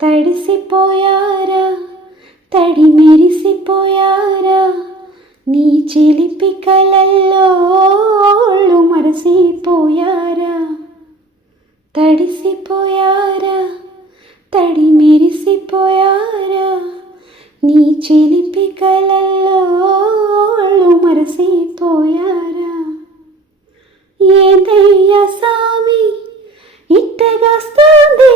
తడిసిపోయారా తడి మెరిసిపోయారా నీ చిలిపి కలల్లో ఒళ్ళు మరసిపోయారా తడిసిపోయారా తడి మెరిసిపోయారా నీ చిలిపి కలల్లో ఒళ్ళు మరసిపోయారా ఏదయ్యా సామి ఇట్టగాస్తుంది